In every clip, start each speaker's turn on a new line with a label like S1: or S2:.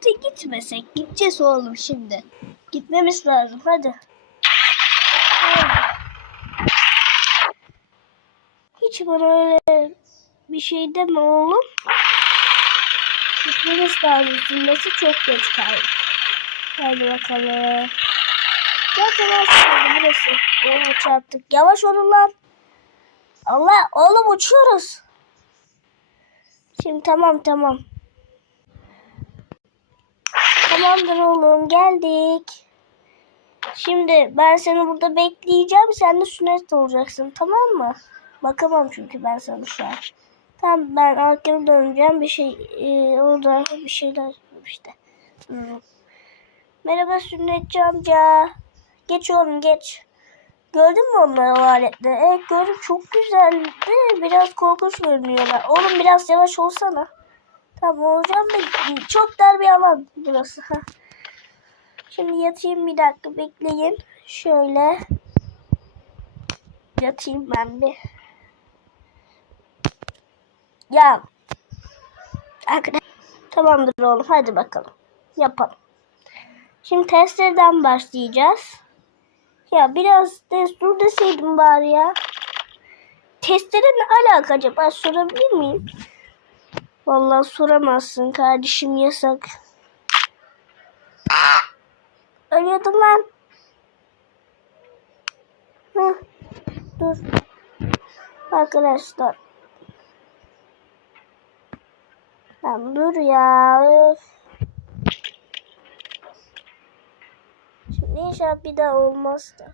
S1: sünnete gitmesek. Gideceğiz oğlum şimdi. Gitmemiz lazım hadi. Hiç bana öyle bir şey deme oğlum. Gitmemiz lazım. Sünneti çok geç kaldı. Hadi bakalım. Zaten aslında burası. Oo çarptık. Yavaş olun lan. Allah oğlum uçuyoruz. Şimdi tamam tamam. Tamamdır oğlum geldik. Şimdi ben seni burada bekleyeceğim. Sen de sünnet olacaksın tamam mı? Bakamam çünkü ben sana şu an. Tamam ben arkaya döneceğim. Bir şey e, orada bir şeyler işte. Hmm. Merhaba sünnetçi amca. Geç oğlum geç. Gördün mü onları o aletleri? Evet gördüm çok güzeldi. Biraz korkunç görünüyorlar. Oğlum biraz yavaş olsana. Tamam da çok dar bir alan burası. Şimdi yatayım bir dakika bekleyin. Şöyle. Yatayım ben bir. Ya. Arkadaş. Tamamdır oğlum hadi bakalım. Yapalım. Şimdi testlerden başlayacağız. Ya biraz test dur deseydim bari ya. Testlere ne alaka acaba sorabilir miyim? Vallahi soramazsın kardeşim yasak. Ölüyordum lan. Hı, dur. Arkadaşlar. Lan dur ya. Öf. Şimdi inşallah bir daha olmaz da.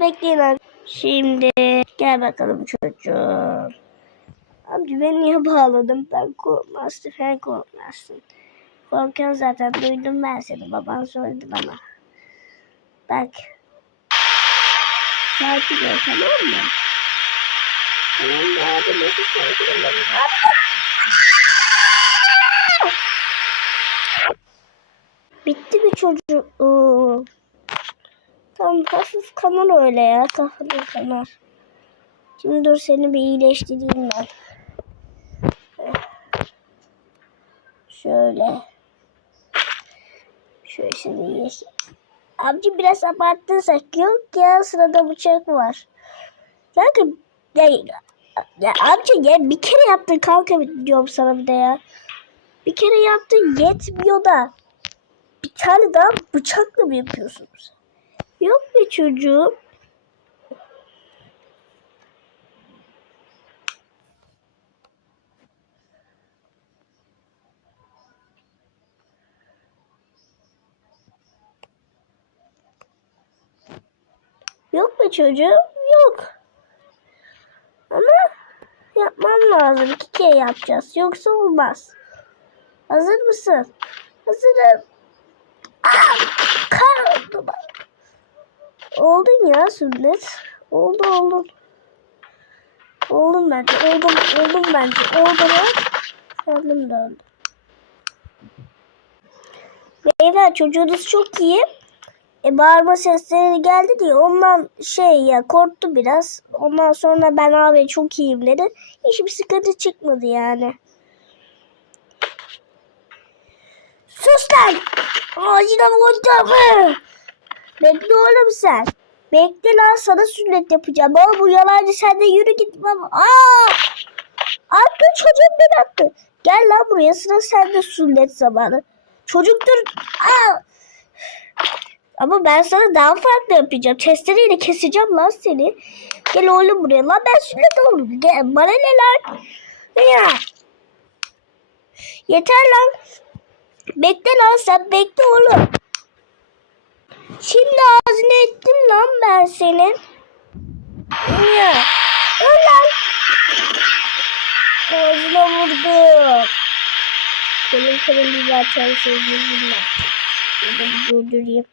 S1: Bekleyin abi. Şimdi gel bakalım çocuğum. Amca beni niye bağladın? Ben korkmazdım. Sen korkmazsın. Korkuyorsun zaten. Duydum ben seni. Baban söyledi bana. Bak. Sakin ol tamam mı? Tamam mı abi? Nasıl sakin? Bitti mi çocuğum? Tamam hafif kanar öyle ya. Kafanı kanar. Şimdi dur seni bir iyileştireyim ben. Şöyle. Şöyle seni iyileştir. Amca biraz abarttın sanki. Yok ya sırada bıçak var. Kanka ya, ya amca ya bir kere yaptın kanka diyorum sana bir de ya. Bir kere yaptın yetmiyor da. Bir tane daha bıçakla mı yapıyorsunuz? Yok be çocuğum. Yok be çocuğum. Yok. Ama yapmam lazım. İki kere yapacağız. Yoksa olmaz. Hazır mısın? Hazırım. Aa, kar oldu. Oldun ya sünnet. Oldu oldun. Oldum bence. Oldum, oldum bence. Oldum. Kendim de oldum. Beyler çocuğunuz çok iyi. E, bağırma sesleri geldi diye ondan şey ya korktu biraz. Ondan sonra ben abi çok iyiyim dedi. Hiçbir sıkıntı çıkmadı yani. Sus lan! Ağzına vurdum. Bekle oğlum sen. Bekle lan sana sünnet yapacağım. Oğlum bu yalancı sen de yürü git baba. Aa! Attı çocuğum beni attı. Gel lan buraya sıra sende sünnet zamanı. Çocuktur. Aa! Ama ben sana daha farklı yapacağım. Testereyle keseceğim lan seni. Gel oğlum buraya. Lan ben sünnet oldum. Gel. Bana ne lan? Ya. Yeter lan. Bekle lan sen. Bekle oğlum. Şimdi ağzını ettim lan ben senin. Ya. Öl lan. Ağzına vurdum. Benim kırmızı zaten sevgilim ben. Durdurayım.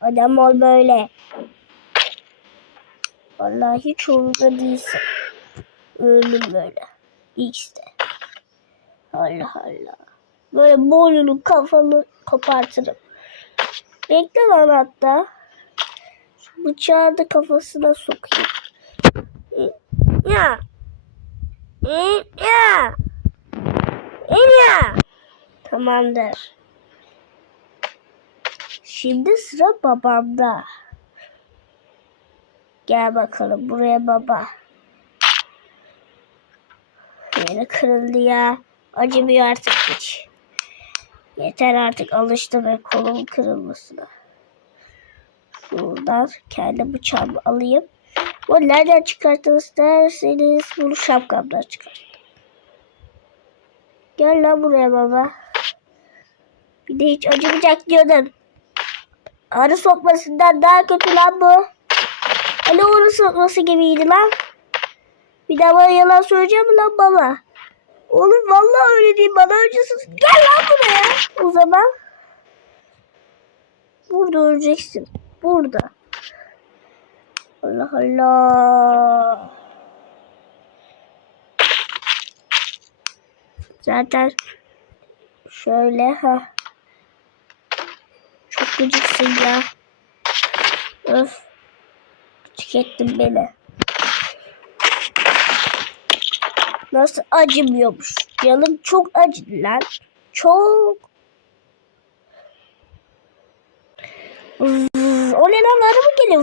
S1: Adam ol böyle. Vallahi hiç umurda değilsin. Öldüm böyle. İşte. Allah Allah. Böyle boynunu kafanı kopartırım. Bekle lan hatta. Şu bıçağı da kafasına sokayım. Ya. Ya. Enya. Tamamdır. Şimdi sıra babamda. Gel bakalım buraya baba. Yeri kırıldı ya. Acımıyor artık hiç. Yeter artık alıştım ve kolum kırılmasına. Şuradan kendi bıçağımı alayım. Bu nereden çıkarttınız derseniz bunu şapkamdan çıkarttım. Gel lan buraya baba. Bir de hiç acımayacak diyordun. Arı sokmasından daha kötü lan bu. Hani arı sokması gibiydi lan. Bir daha bana yalan söyleyeceğim lan baba? Oğlum vallahi öyle değil bana acısız. Gel lan buraya. O zaman burada öleceksin. Burada. Allah Allah. Zaten şöyle ha. Çok gıcıksın ya. Öf. Gıcık ettin beni. Nasıl acımıyormuş. Canım çok acıdı lan. Çok. O ne lan mı geliyor?